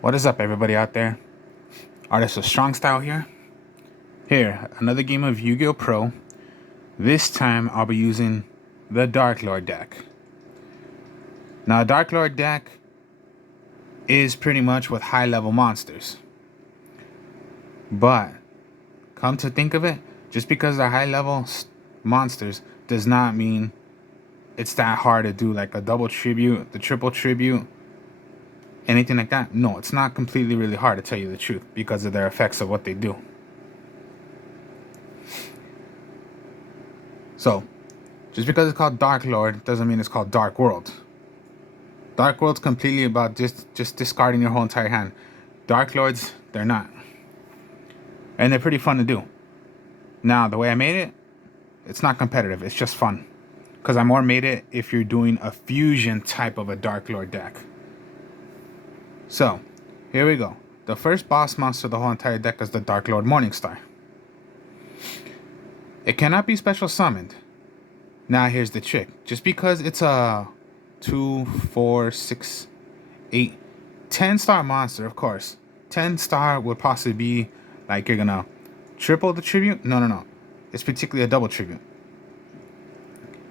What is up, everybody out there? Artist of Strong Style here. Here, another game of Yu-Gi-Oh! Pro. This time, I'll be using the Darklord deck. Now, Darklord deck is pretty much with high-level monsters. But, come to think of it, just because they're high-level monsters does not mean it's that hard to do, like a double tribute, the triple tribute, anything like that. No, it's not completely really hard, to tell you the truth, because of their effects of what they do. So, just because it's called Darklord doesn't mean it's called Dark World. Dark World's completely about just discarding your whole entire hand. Darklords, they're not. And they're pretty fun to do. Now, the way I made it, it's not competitive, it's just fun. Because I more made it if you're doing a fusion type of a Darklord deck. So, here we go. The first boss monster of the whole entire deck is the Darklord Morningstar. It cannot be special summoned. Now here's the trick. Just because it's a 2, 4, 6, 8, 10 star monster, of course. 10 star would possibly be like you're gonna triple the tribute. No. It's particularly a double tribute.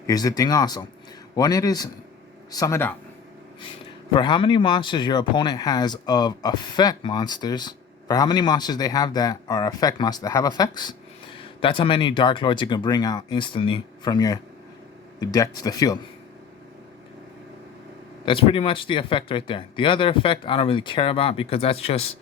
Here's the thing also. When it is summoned out, for how many monsters your opponent has of effect monsters, for how many monsters they have that are effect monsters that have effects, that's how many Darklords you can bring out instantly from your deck to the field. That's pretty much the effect right there. The other effect I don't really care about because that's just,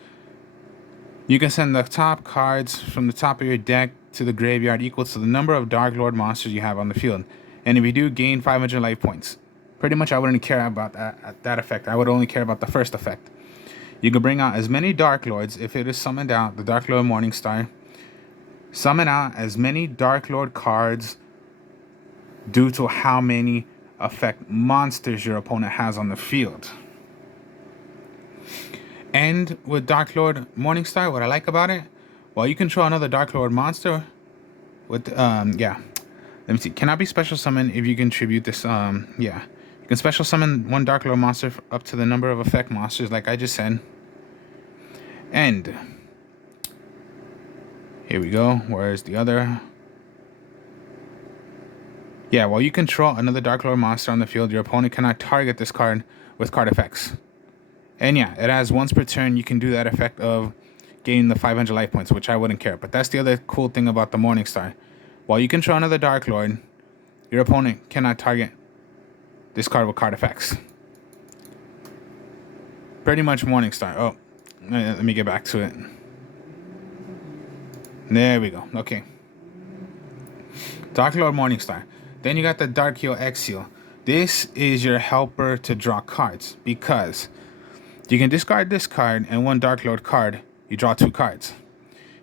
you can send the top cards from the top of your deck to the graveyard equal to the number of Darklord monsters you have on the field. And if you do, gain 500 life points. Pretty much I wouldn't care about that effect. I would only care about the first effect. You can bring out as many Darklords if it is summoned out, the Darklord Morningstar. Summon out as many Darklord cards due to how many effect monsters your opponent has on the field. And with Darklord Morningstar, what I like about it, well, you control another Darklord monster with, let me see, cannot be special summoned if you contribute this, You can special summon one Darklord monster up to the number of effect monsters, like I just said. And here we go. Where's the other? Yeah, while you control another Darklord monster on the field, your opponent cannot target this card with card effects. And yeah, it has once per turn, you can do that effect of gaining the 500 life points, which I wouldn't care. But that's the other cool thing about the Morningstar. While you control another Darklord, your opponent cannot target this card with card effects. Pretty much Morningstar. Oh, let me get back to it. There we go. Okay. Darklord Morningstar. Then you got the Dark-Heel Exile. This is your helper to draw cards because you can discard this card and one Darklord card, you draw 2 cards.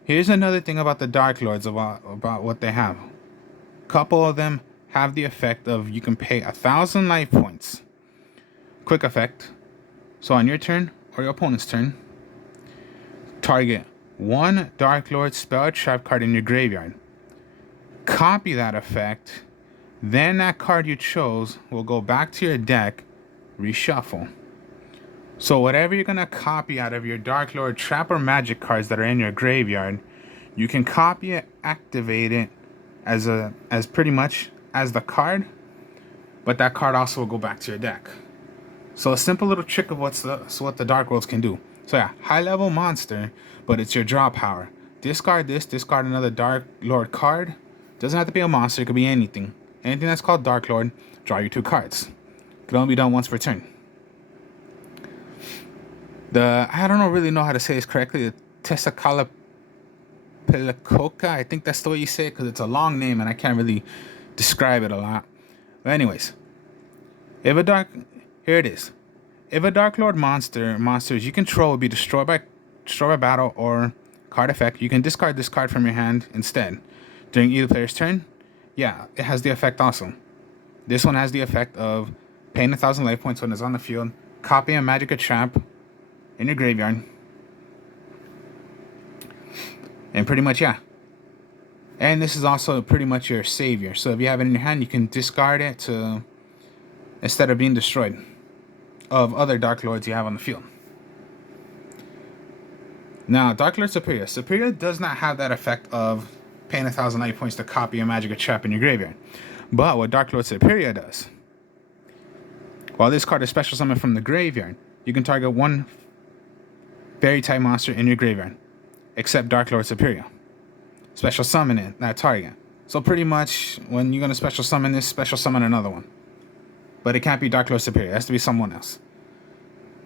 Here's another thing about the Darklords about what they have. A couple of them have the effect of you can pay 1,000 life points. Quick effect. So on your turn or your opponent's turn, target one Darklord spell trap card in your graveyard. Copy that effect. Then that card you chose will go back to your deck, reshuffle. So whatever you're going to copy out of your Darklord trap or magic cards that are in your graveyard, you can copy it, activate it as pretty much as the card, but that card also will go back to your deck. So a simple little trick of what the Dark Worlds can do. So yeah, high level monster, but it's your draw power. Discard this, discard another Darklord card. Doesn't have to be a monster, it could be anything. Anything that's called Darklord, draw your 2 cards. Can only be done once per turn. I don't really know how to say this correctly. The Tesacala Pelicoca, I think that's the way you say it because it's a long name and I can't really describe it a lot. But anyways, here it is. If a Darklord monsters you control will be destroyed by battle or card effect, you can discard this card from your hand instead. During either player's turn, yeah, it has the effect also. This one has the effect of paying 1,000 life points when it's on the field, copying a magic or trap in your graveyard, and pretty much, yeah. And this is also pretty much your savior. So if you have it in your hand, you can discard it to, instead of being destroyed, of other Darklords you have on the field. Now, Darklord Superior. Superior does not have that effect of paying 1,000 life points to copy a magic or trap in your graveyard. But what Darklord Superior does, while this card is special summoned from the graveyard, you can target one fairy type monster in your graveyard, except Darklord Superior. Special summon it, that target. So pretty much, when you're going to special summon this, special summon another one. But it can't be Darklord Superior, it has to be someone else.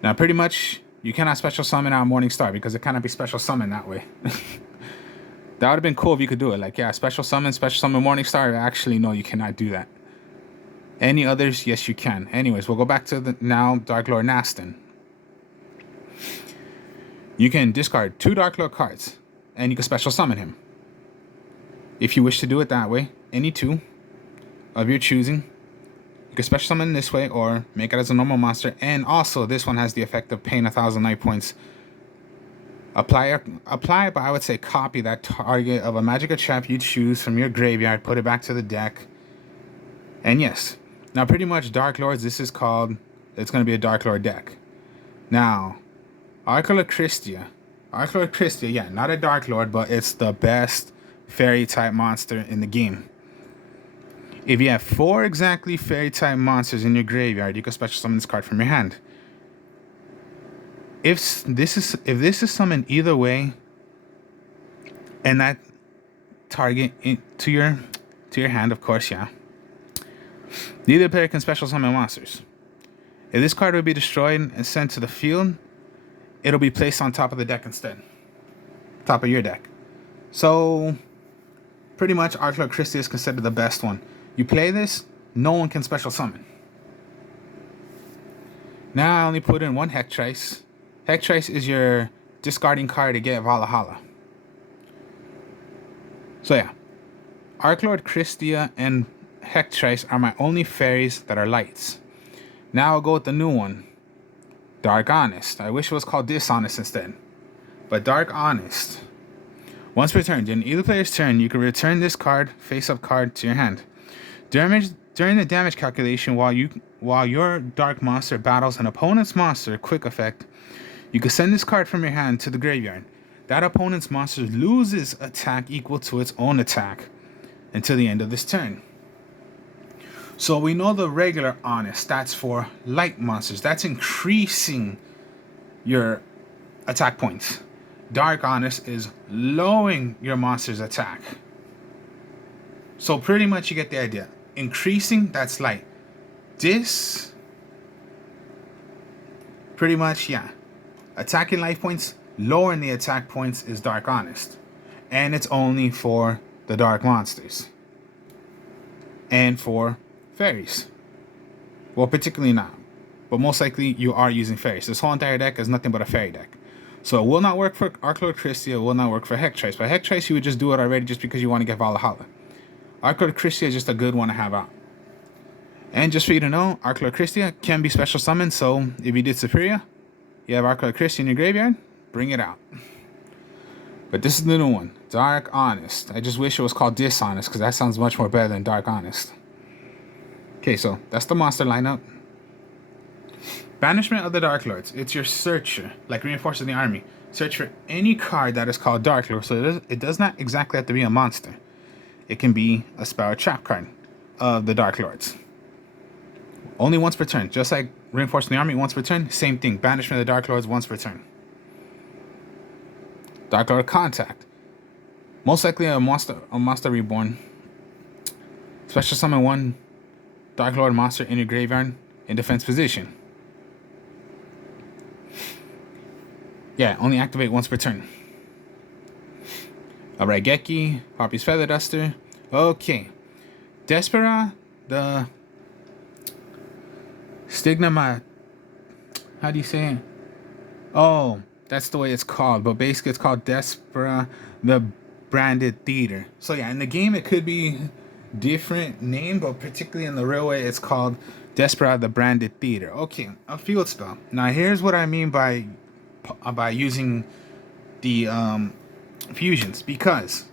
Now, pretty much, you cannot special summon out Morningstar because it cannot be special summon that way. That would have been cool if you could do it. Like, yeah, special summon Morningstar. Actually, no, you cannot do that. Any others? Yes, you can. Anyways, we'll go back to the now Darklord Nastin. You can discard 2 Darklord cards, and you can special summon him. If you wish to do it that way, any 2 of your choosing. You can special summon this way or make it as a normal monster. And also, this one has the effect of paying 1,000 life points. Apply, but I would say copy that target of a magic or trap you choose from your graveyard, put it back to the deck. And yes, now pretty much Dark Lords, it's going to be a Dark Lord deck. Now, Arcala Christia, yeah, not a Dark Lord, but it's the best fairy type monster in the game. If you have 4 exactly fairy type monsters in your graveyard, you can special summon this card from your hand. If this is summoned either way, and that target to your hand, of course, yeah. Neither player can special summon monsters. If this card would be destroyed and sent to the field, it'll be placed on top of the deck instead. Top of your deck. So, pretty much, Arcala Christie is considered the best one. You play this, no one can special summon. Now I only put in 1 Hectrice. Hectrice is your discarding card to get Valhalla. So yeah, Arclord Christia and Hectrice are my only fairies that are lights. Now I'll go with the new one, Dark Honest. I wish it was called Dishonest instead. But Dark Honest. Once per turn, during either player's turn, you can return this card, face-up card, to your hand. During the damage calculation, while your dark monster battles an opponent's monster, quick effect, you can send this card from your hand to the graveyard. That opponent's monster loses attack equal to its own attack until the end of this turn. So we know the regular Honest, that's for light monsters. That's increasing your attack points. Dark Honest is lowering your monster's attack. So pretty much you get the idea. Increasing, that's light. This, pretty much, yeah. Attacking life points, lowering the attack points is Dark Honest. And it's only for the dark monsters. And for fairies. Well, particularly not. But most likely you are using fairies. This whole entire deck is nothing but a fairy deck. So it will not work for Arclord Christia, it will not work for Hectrice. But Hectrice, you would just do it already just because you want to get Valhalla. Arclord Christia is just a good one to have out. And just for you to know, Arclord Christia can be special summoned. So if you did Superior, you have Arclord Christia in your graveyard, bring it out. But this is the new one, Dark Honest. I just wish it was called Dishonest because that sounds much more better than Dark Honest. Okay, so that's the monster lineup. Banishment of the Dark Lords. It's your searcher, like Reinforcing the Army. Search for any card that is called Dark Lord, so it does not exactly have to be a monster. It can be a spell or trap card of the Dark Lords. Only once per turn, just like Reinforcing the Army once per turn. Same thing, Banishment of the Dark Lords once per turn. Dark Lord Contact. Most likely a monster reborn. Special summon 1 Dark Lord monster in your graveyard in defense position. Yeah, only activate once per turn. Alright, Geki, Harpy's Feather Duster. Okay. Despera, the Stigma. How do you say it? Oh, that's the way it's called. But basically, it's called Despera, the Branded Theater. So yeah, in the game, it could be different name, but particularly in the real way, it's called Despera, the Branded Theater. Okay, a field spell. Now, here's what I mean by using the fusions, because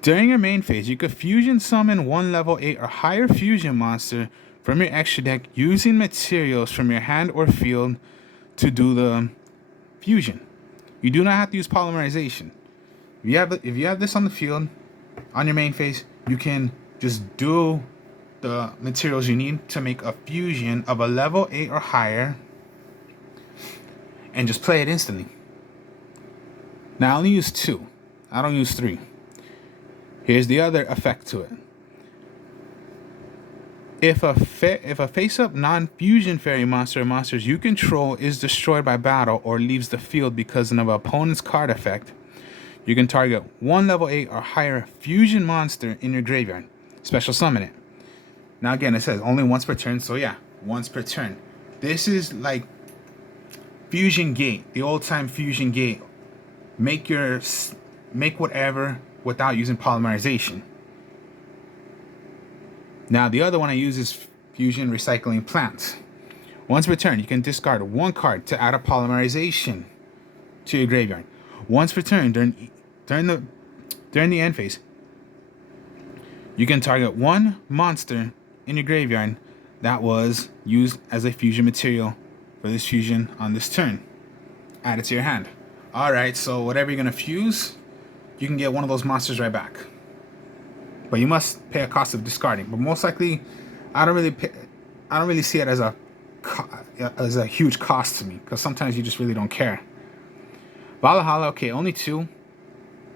during your main phase, you could fusion summon 1 level 8 or higher fusion monster from your extra deck using materials from your hand or field to do the fusion. You do not have to use polymerization. If you have this on the field, on your main phase, you can just do the materials you need to make a fusion of a level 8 or higher and just play it instantly. Now I only use 2. I don't use 3. Here's the other effect to it. If a face-up non-fusion fairy monster or monsters you control is destroyed by battle or leaves the field because of an opponent's card effect, you can target one level 8 or higher fusion monster in your graveyard. Special summon it. Now again, it says only once per turn, so yeah, once per turn. This is like Fusion Gate, the old-time Fusion Gate. Make whatever without using polymerization. Now the other one I use is Fusion Recycling Plants. Once per turn, you can discard one card to add a polymerization to your graveyard. Once per turn during the end phase, you can target one monster in your graveyard that was used as a fusion material for this fusion on this turn. Add it to your hand. Alright, so whatever you're gonna fuse, you can get one of those monsters right back. But you must pay a cost of discarding. But most likely, I don't really see it as a huge cost to me, because sometimes you just really don't care. Valhalla, okay, only 2.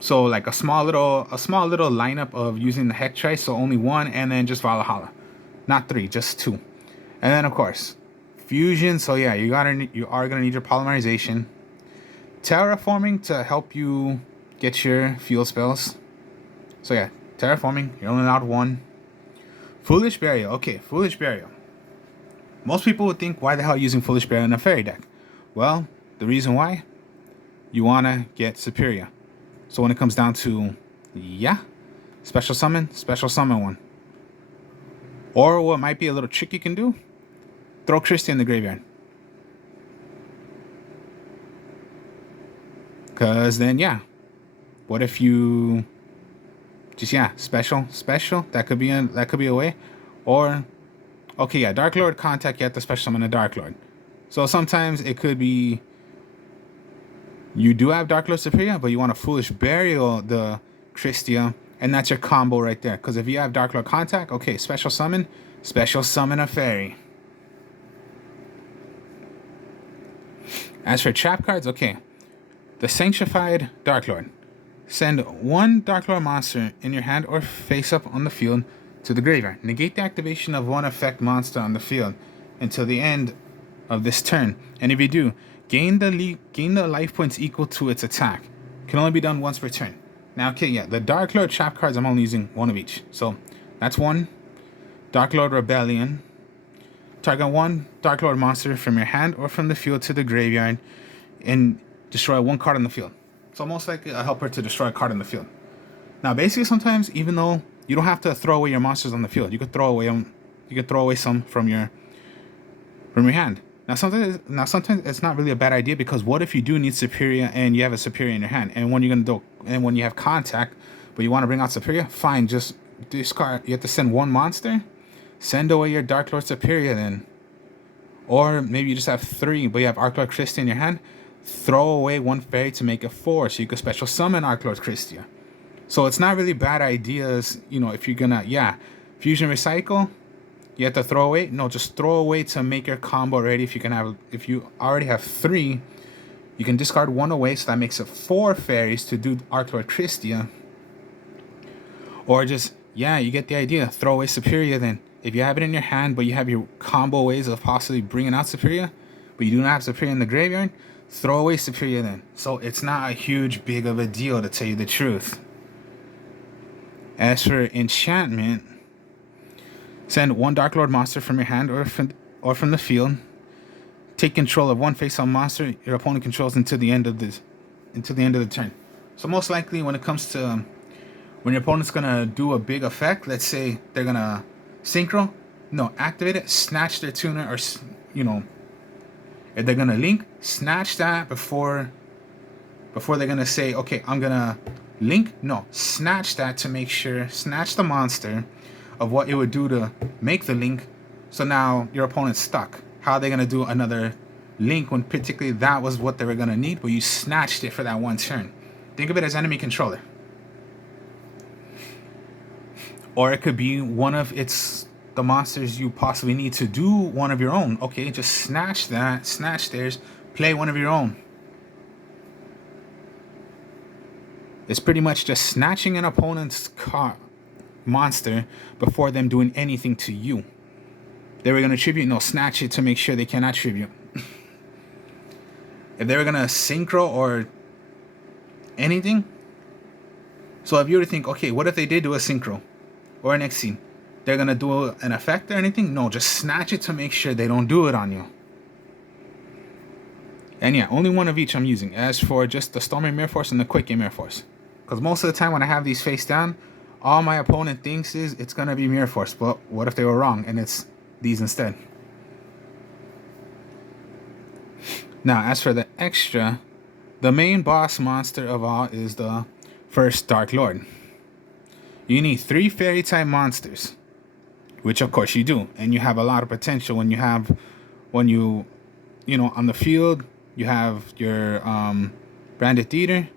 So like a small little lineup of using the Hectrite, so only 1, and then just Valhalla. Not 3, just 2. And then of course, fusion, so yeah, you are gonna need your polymerization. Terraforming to help you get your field spells. So yeah, terraforming, you're only allowed 1. Foolish Burial, okay, Foolish Burial. Most people would think, why the hell are you using Foolish Burial in a fairy deck? Well, the reason why, you wanna get Superior. So when it comes down to, yeah, special summon one. Or what might be a little trick you can do, throw Christie in the graveyard. Because then, yeah, what if you just, yeah, special, that could be a way. Or, okay, yeah, Darklord Contact, you have to special summon a Darklord. So sometimes it could be you do have Darklord Superior, but you want to Foolish Burial the Christia, and that's your combo right there. Because if you have Darklord Contact, okay, special summon a fairy. As for trap cards, okay, the Sanctified Darklord. Send one Darklord monster in your hand or face up on the field to the graveyard. Negate the activation of one effect monster on the field until the end of this turn. And if you do, gain the life points equal to its attack. Can only be done once per turn. Now, okay, yeah, the Darklord trap cards, I'm only using 1 of each. So that's 1. Darklord Rebellion. Target 1 Darklord monster from your hand or from the field to the graveyard and destroy 1 card on the field. So most likely a helper to destroy a card on the field. Now, basically, sometimes even though you don't have to throw away your monsters on the field, you could throw away some from your hand. Now sometimes it's not really a bad idea, because what if you do need Superior and you have a Superior in your hand, and when you have Contact, but you want to bring out Superior, fine, just discard. You have to send 1 monster, send away your Darklord Superior then, or maybe you just have 3, but you have Archlord Christia in your hand. Throw away 1 fairy to make it 4, so you could special summon Archlord Christia. So it's not really bad ideas, if you're gonna, Fusion Recycle. You have to throw away? No, just throw away to make your combo ready. If you already have 3, you can discard 1 away, so that makes it 4 fairies to do Archlord Christia. Or just, you get the idea. Throw away Superior then. If you have it in your hand, but you have your combo ways of possibly bringing out Superior, but you do not have Superior in the graveyard, throw away Superior then. So it's not a huge big of a deal, to tell you the truth. As for Enchantment, send 1 Darklord monster from your hand or from the field. Take control of 1 face-up monster your opponent controls until the end of the turn. So most likely, when it comes to when your opponent's gonna do a big effect, let's say they're gonna synchro, activate it, snatch their tuner, or if they're gonna link, snatch that before they're gonna say, okay, I'm gonna link. No, snatch that to make sure, snatch the monster of what it would do to make the link. So now your opponent's stuck. How are they gonna do another link when particularly that was what they were going to need, but you snatched it for that one turn. Think of it as enemy controller. Or it could be one of the monsters you possibly need to do one of your own. Okay, just snatch that, snatch theirs, play one of your own. It's pretty much just snatching an opponent's monster before them doing anything to you. They were going to tribute, no, snatch it to make sure they cannot tribute. If they were going to synchro or anything. So if you were to think, okay, what if they did do a synchro or an exceed? They're going to do an effect or anything? No, just snatch it to make sure they don't do it on you. And yeah, only one of each I'm using. As for just the Stormy Mirror Force and the Quick Game Mirror Force. Because most of the time when I have these face down, all my opponent thinks is it's going to be Mirror Force. But what if they were wrong and it's these instead? Now, as for the extra, the main boss monster of all is the first darklord. You need 3 fairy type monsters, which of course you do, and you have a lot of potential when you on the field you have your branded theater,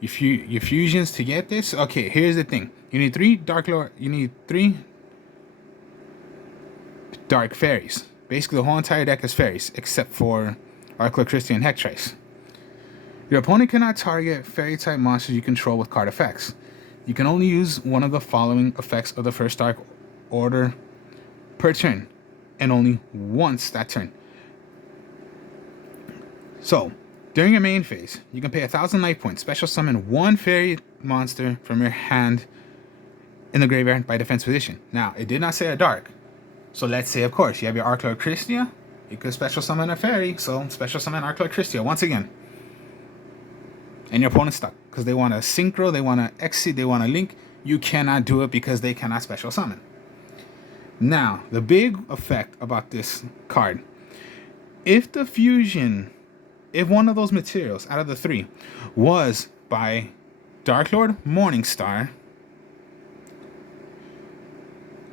your fusions to get this. Okay, here's the thing: you need 3 darklord. You need 3 dark fairies. Basically, the whole entire deck is fairies except for Darklord Christie and Hectrice. Your opponent cannot target fairy type monsters you control with card effects. You can only use one of the following effects of the first Dark Order per turn, and only once that turn. So, during your main phase, you can pay 1,000 life points, special summon 1 fairy monster from your hand in the graveyard by defense position. Now, it did not say a dark. So let's say, of course, you have your Darklord Christia. You could special summon a fairy, so special summon Darklord Christia once again. And your opponent's stuck because they want to synchro, they want to exceed, they want to link. You cannot do it because they cannot special summon. Now, the big effect about this card, if one of those materials out of the 3 was by Darklord Morningstar,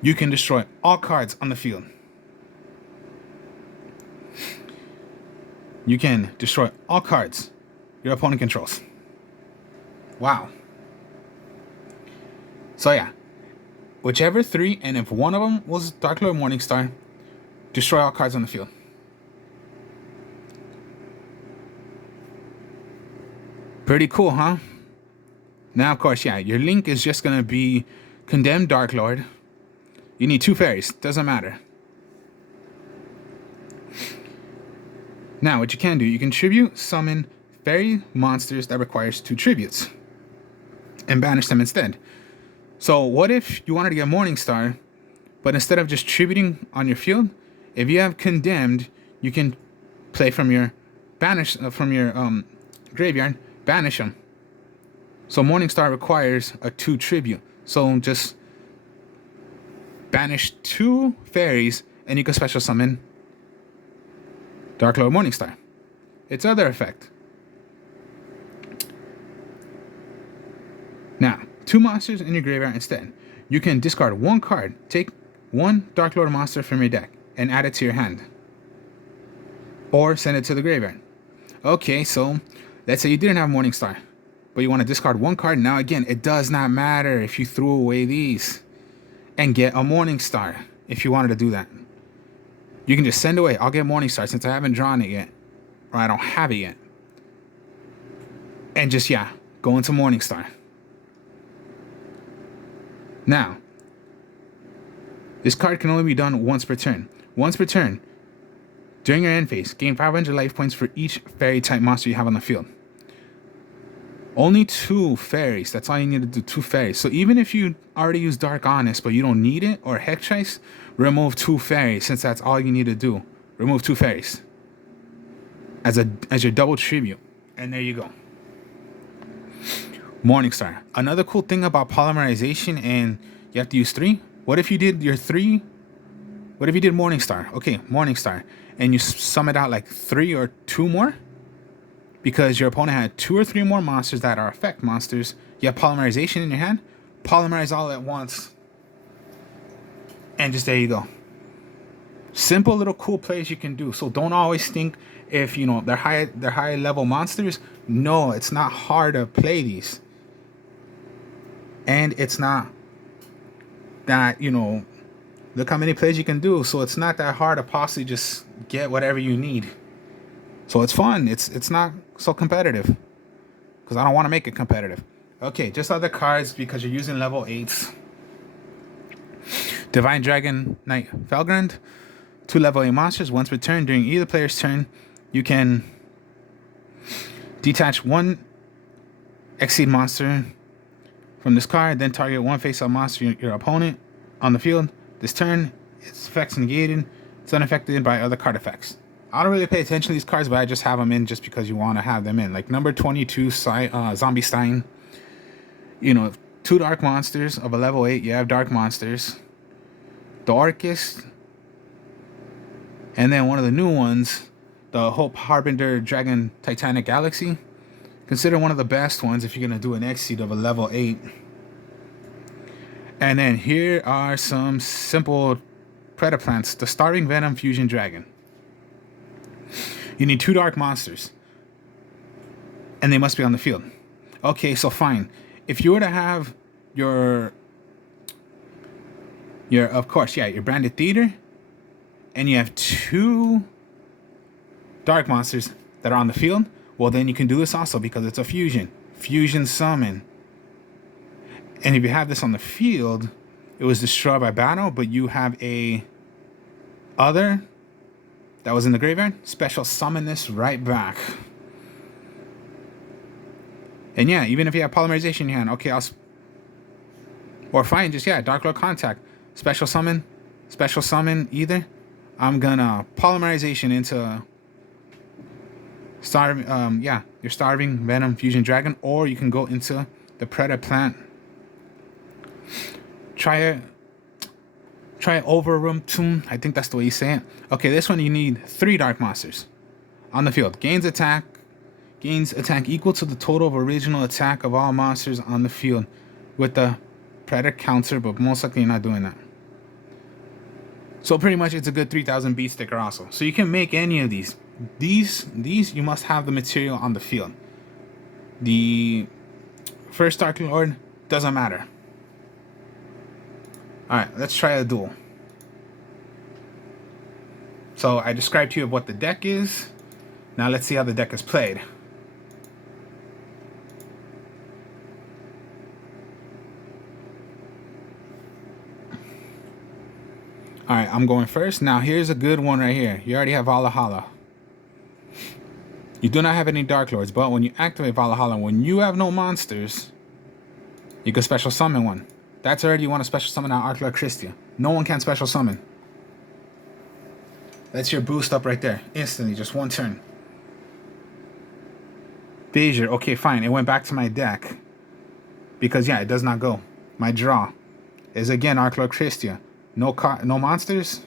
you can destroy all cards on the field. You can destroy all cards your opponent controls. Wow. So yeah, whichever 3, and if one of them was Darklord Morningstar, destroy all cards on the field. Pretty cool, huh? Now, of course, yeah, your link is just going to be Condemned Darklord. You need 2 fairies. Doesn't matter. Now, what you can do, you can tribute summon fairy monsters that requires 2 tributes and banish them instead. So what if you wanted to get Morningstar, but instead of just tributing on your field, if you have Condemned, you can play from your graveyard, banish them. So Morningstar requires a 2 tribute. So just banish 2 fairies, and you can special summon Darklord Morningstar. Its other effect. Now, 2 monsters in your graveyard instead. You can discard 1 card, take 1 Darklord monster from your deck, and add it to your hand. Or send it to the graveyard. Okay, so let's say you didn't have Morningstar, but you want to discard 1 card. Now again, it does not matter if you threw away these and get a Morningstar if you wanted to do that. You can just send away, I'll get Morningstar since I haven't drawn it yet, or I don't have it yet. And just, yeah, go into Morningstar. Now, this card can only be done once per turn. Once per turn, during your end phase, gain 500 life points for each fairy type monster you have on the field. Only 2 fairies, that's all you need to do, 2 fairies. So even if you already use Dark Honest, but you don't need it, or Hectrice, remove 2 fairies, since that's all you need to do. Remove 2 fairies as your double tribute. And there you go. Morningstar. Another cool thing about polymerization, and you have to use 3. What if you did your 3? What if you did Morningstar? Okay, Morningstar. And you sum it out like 3 or 2 more? Because your opponent had 2 or 3 more monsters that are effect monsters. You have polymerization in your hand. Polymerize all at once. And just there you go. Simple little cool plays you can do. So don't always think if you know they're high level monsters. No, it's not hard to play these. And it's not that, you know, look how many plays you can do. So it's not that hard to possibly just get whatever you need. So it's fun. It's not so competitive. Because I don't want to make it competitive. Okay, just other cards because you're using level 8s. Divine Dragon Knight Felgrand. 2 level 8 monsters. Once per turn, during either player's turn, you can detach 1 Exceed monster from this card, then target 1 face-up monster your opponent on the field. This turn, its effects negated. It's unaffected by other card effects. I don't really pay attention to these cards, but I just have them in just because you want to have them in. Like number 22, Zombie Stein. You know, 2 dark monsters of a level 8. You have dark monsters. The Orcust. And then one of the new ones, the Hope Harbinger Dragon Titanic Galaxy. Consider one of the best ones if you're going to do an Exceed of a level 8. And then here are some simple Predaplants. The Starving Venom Fusion Dragon. You need 2 dark monsters. And they must be on the field. Okay, so fine. If you were to have your of course, yeah, your Branded Theater. And you have 2 dark monsters that are on the field. Well, then you can do this also because it's a fusion. Fusion summon. And if you have this on the field, it was destroyed by battle, but you have a other that was in the graveyard. Special summon this right back. And yeah, even if you have polymerization in your hand, okay, or fine, just yeah, Darklord Contact. Special summon either. I'm gonna polymerization into your Starving Venom Fusion Dragon, or you can go into the Predaplant. Try Overroom Tomb. I think that's the way you say it. Okay, this one you need 3 dark monsters on the field. Gains attack equal to the total of original attack of all monsters on the field with the Predator counter, but most likely you're not doing that. So pretty much it's a good 3000 beat sticker also. So you can make any of these. These you must have the material on the field. The first Darklord doesn't matter. Alright, let's try a duel. So I described to you what the deck is. Now let's see how the deck is played. Alright, I'm going first. Now here's a good one right here. You already have Valhalla. You do not have any Dark Lords, but when you activate Valhalla, when you have no monsters, you can special summon one. That's already you want to special summon out Arclord Christia. No one can special summon. That's your boost up right there. Instantly, just 1 turn. Bezier, okay, fine. It went back to my deck. Because, yeah, it does not go. My draw is, again, Arclord Christia. No monsters.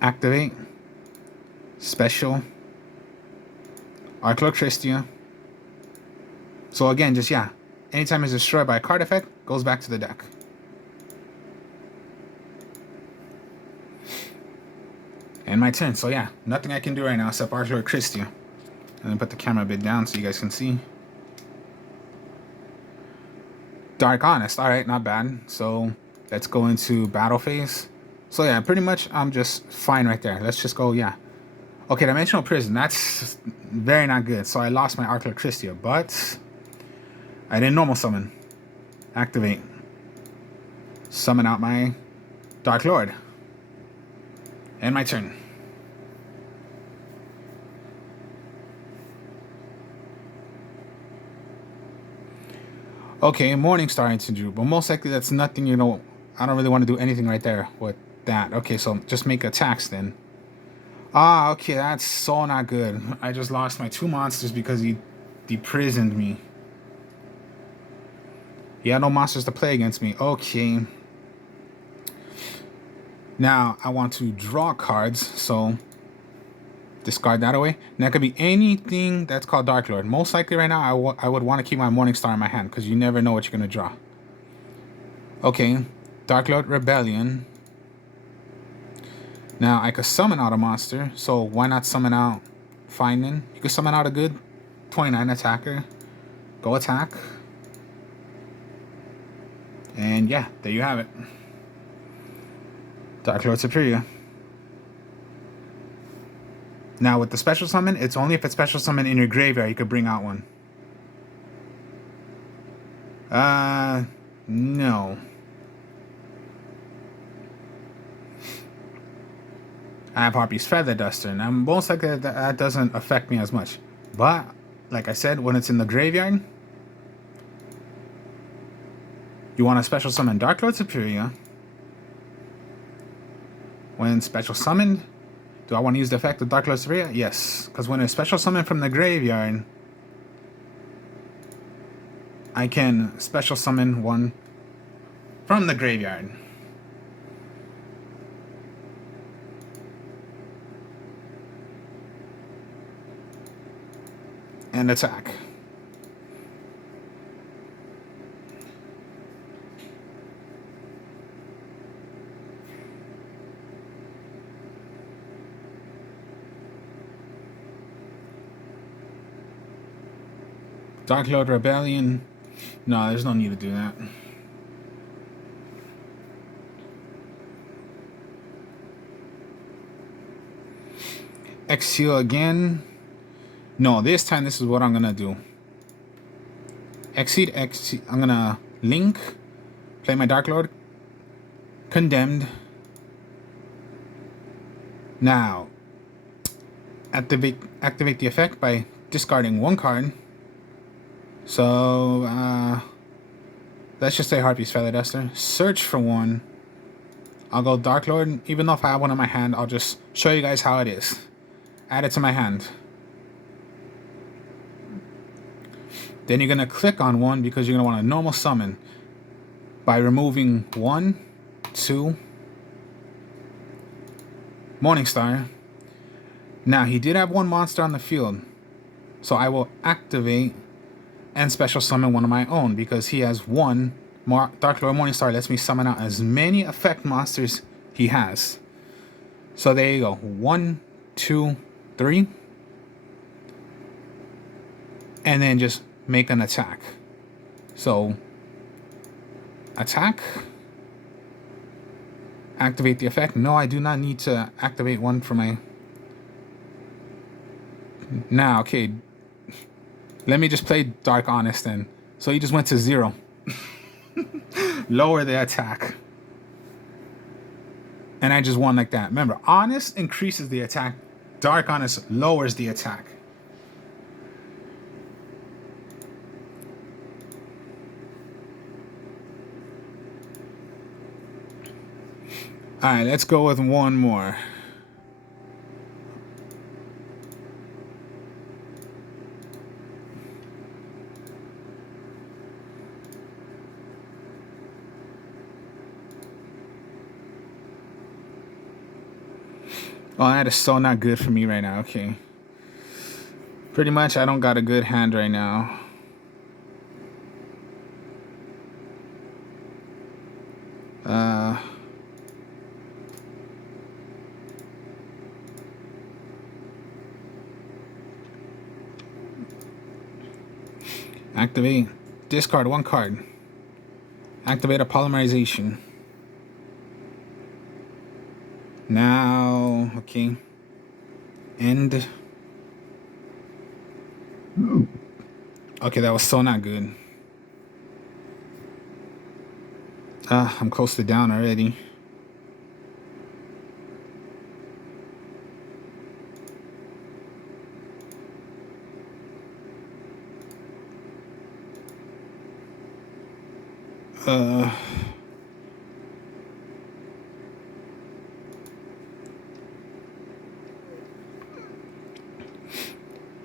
Activate. Special. Arclord Christia. So, again, just, yeah. Anytime it's destroyed by a card effect, goes back to the deck. And my turn. So yeah, nothing I can do right now except Arclord Christia. And then put the camera a bit down so you guys can see. Dark Honest. Alright, not bad. So let's go into battle phase. So yeah, pretty much I'm just fine right there. Let's just go, yeah. Okay, Dimensional Prison. That's very not good. So I lost my Arclord Christia, but I didn't normal summon. Activate. Summon out my Dark Lord. And my turn. Okay, Morningstar Instant Drew. But most likely that's nothing, you know. I don't really want to do anything right there with that. Okay, so just make attacks then. Ah, okay, that's so not good. I just lost my 2 monsters because he deprisoned me. He had no monsters to play against me. Okay. Now, I want to draw cards, so discard that away. Now, it could be anything that's called Dark Lord. Most likely right now, I would want to keep my Morningstar in my hand, because you never know what you're going to draw. Okay, Dark Lord Rebellion. Now I could summon out a monster, so why not summon out Finding? You could summon out a good 29 attacker. Go attack. And yeah, there you have it. Darklord Superior. Now with the special summon, it's only if it's special summon in your graveyard you could bring out one. No. I have Harpy's Feather Duster, and I'm most likely that doesn't affect me as much. But, like I said, when it's in the graveyard, you want to special summon Darklord Superior. When special summoned, do I want to use the effect of Darklord Superior? Yes, because when it's special summoned from the graveyard, I can special summon one from the graveyard. And attack. Darklord Rebellion. No, there's no need to do that. Exile again. No, this time this is what I'm gonna do. Exceed. I'm gonna link, play my Darklord, Condemned. Now, activate the effect by discarding one card. So, let's just say Harpy's Feather Duster. Search for one. I'll go Darklord. Even though if I have one in my hand, I'll just show you guys how it is. Add it to my hand. Then you're going to click on one because you're going to want a normal summon by removing 1, 2, Morningstar. Now, he did have one monster on the field, so I will activate and special summon one of my own because he has one. Darklord Morningstar lets me summon out as many effect monsters he has. So there you go. 1, 2, 3. And then just make an attack. So, attack. Activate the effect. No, I do not need to activate one for my... Now, okay. Let me just play Dark Honest then. So he just went to 0. Lower the attack. And I just won like that. Remember, Honest increases the attack. Dark Honest lowers the attack. Alright, let's go with one more. Oh, that is so not good for me right now. Okay. Pretty much, I don't got a good hand right now. Activate. Discard one card. Activate a polymerization. Now, okay. End. Okay, that was so not good. I'm close to down already.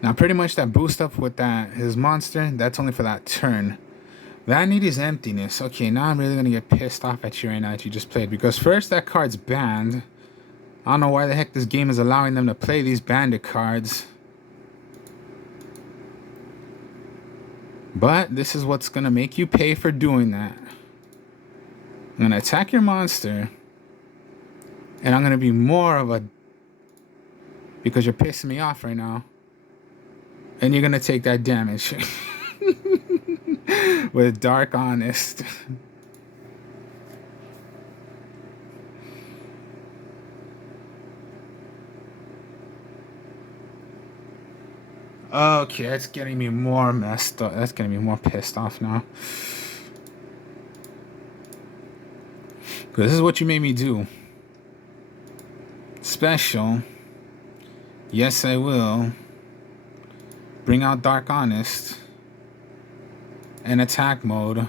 Now, pretty much that boost up with his monster, that's only for that turn. Vanity's Emptiness. Okay, now I'm really going to get pissed off at you right now that you just played. Because first, that card's banned. I don't know why the heck this game is allowing them to play these bandit cards. But this is what's going to make you pay for doing that. I'm going to attack your monster. And I'm going to be more of a... Because you're pissing me off right now. And you're going to take that damage. With Dark Honest. Okay, that's getting me more messed up. That's getting me more pissed off now. This is what you made me do. Special. Yes, I will. Bring out Dark Honest. And attack mode.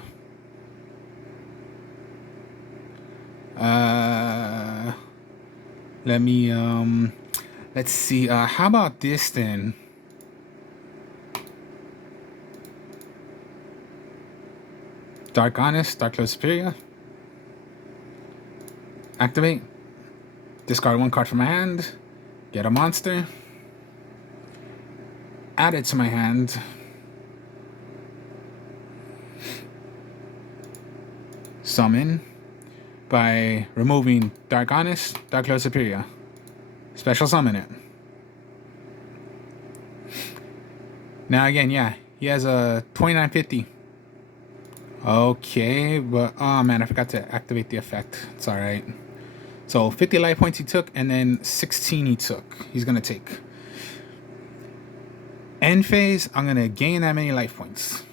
Let me, let's see. How about this then? Dark Honest, Darklord Superior. Activate. Discard one card from my hand. Get a monster. Add it to my hand. Summon by removing Dark Honest, Darklord Superior. Special summon it. Now again, yeah, he has a 2950. Okay, but oh man, I forgot to activate the effect. It's alright. So 50 life points he took, and then 16 he took. He's gonna take. End phase, I'm gonna gain that many life points.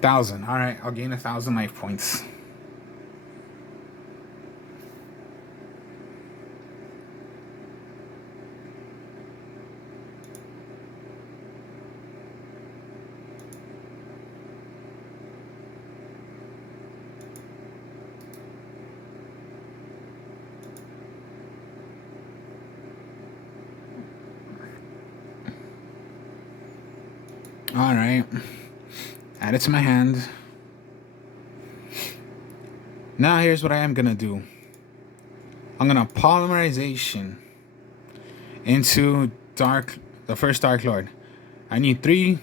1,000. Alright, I'll gain 1,000 life points. Alright. Add it to my hand. Now here's what I am gonna do. I'm gonna polymerization into the first Dark Lord. I need 3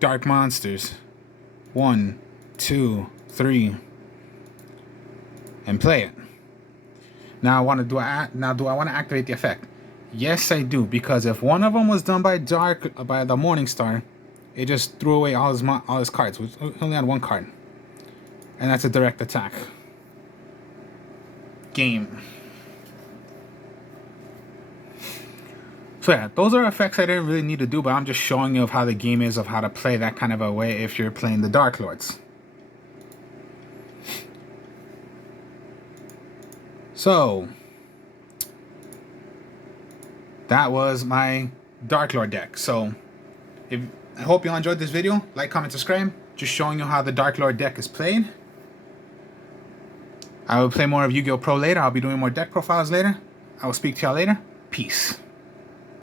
dark monsters. 1, 2, 3. And play it. Now do I want to activate the effect? Yes, I do, because if one of them was done by the Morningstar, it just threw away all his cards. We only had 1 card. And that's a direct attack. Game. So yeah, those are effects I didn't really need to do, but I'm just showing you of how the game is, of how to play that kind of a way if you're playing the Dark Lords. So that was my Dark Lord deck. So I hope you all enjoyed this video. Like, comment, subscribe. Just showing you how the Dark Lord deck is played. I will play more of Yu-Gi-Oh! Pro later. I'll be doing more deck profiles later. I will speak to y'all later. Peace.